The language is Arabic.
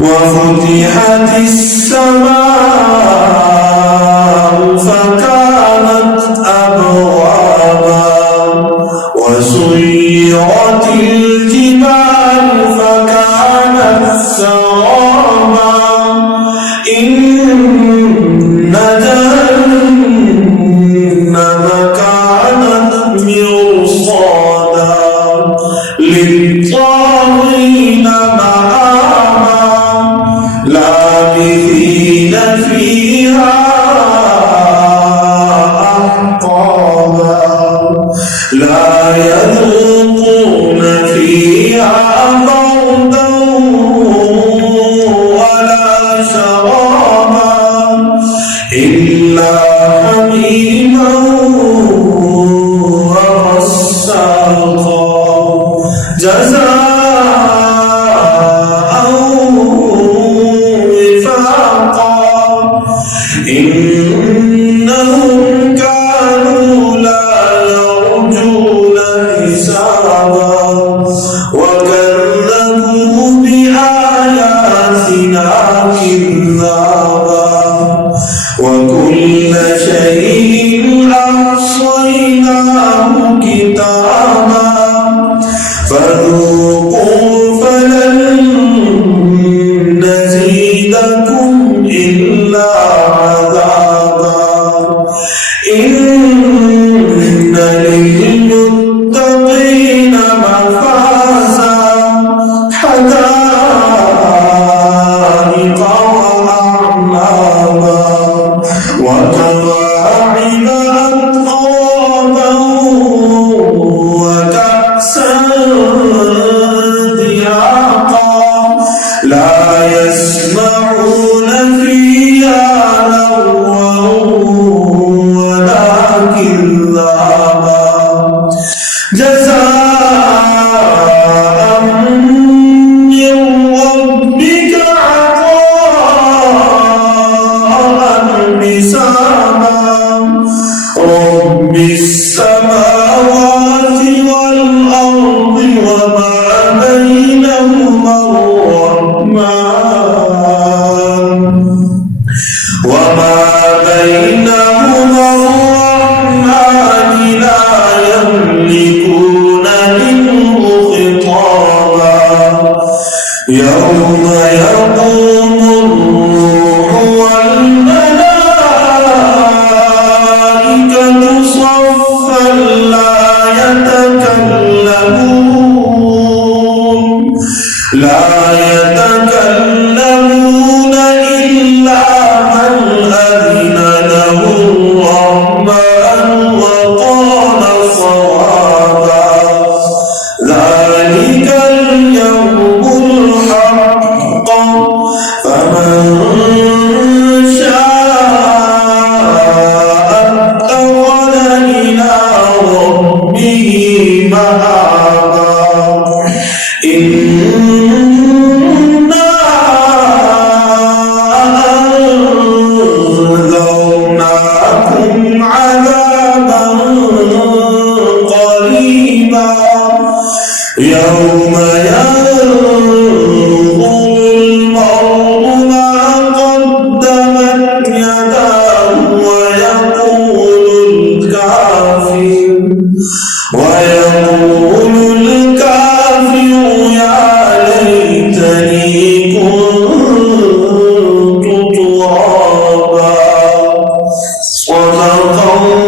وفتحت السماء فكانت أبوابا وسيرت الجبال فكانت سرابا إن جهنم كانت مرصادا للطاغين مآبا لابثين فيها أحقابا لا يذوقون فيها بردا ولا شرابا إلا حميما وغساقا جزاء وفاقا إنهم كانوا لا يرجون حسابا وكذبوا بآياتنا كذابا وكل شيء أحصيناه كتابا فذوقوا فلن نزيدكم إلا عذابا إن للمتقين مفازا حدائق وأعنابا وكواعب أترابا وكأسا دهاقا لا يسمعون فيها لغوا ولا كذابا جزاء من ربك عطاء حسابا رب السماوات والأرض وما بينهما الرحمن لا يملكون منه خطابا يوم يقوم الروح والملائكة صفا لا يتكلمون إلا من أذن له الرحمن وقال صوابا ذلك اليوم الحق فمن شاء اتخذ إلى ربه مآبا إنا أنذرناكم عذابا قريبا يوم ينظر المرء ما قدمت يداه ويقول الكافر يا ليتني كنت ترابا صدق الله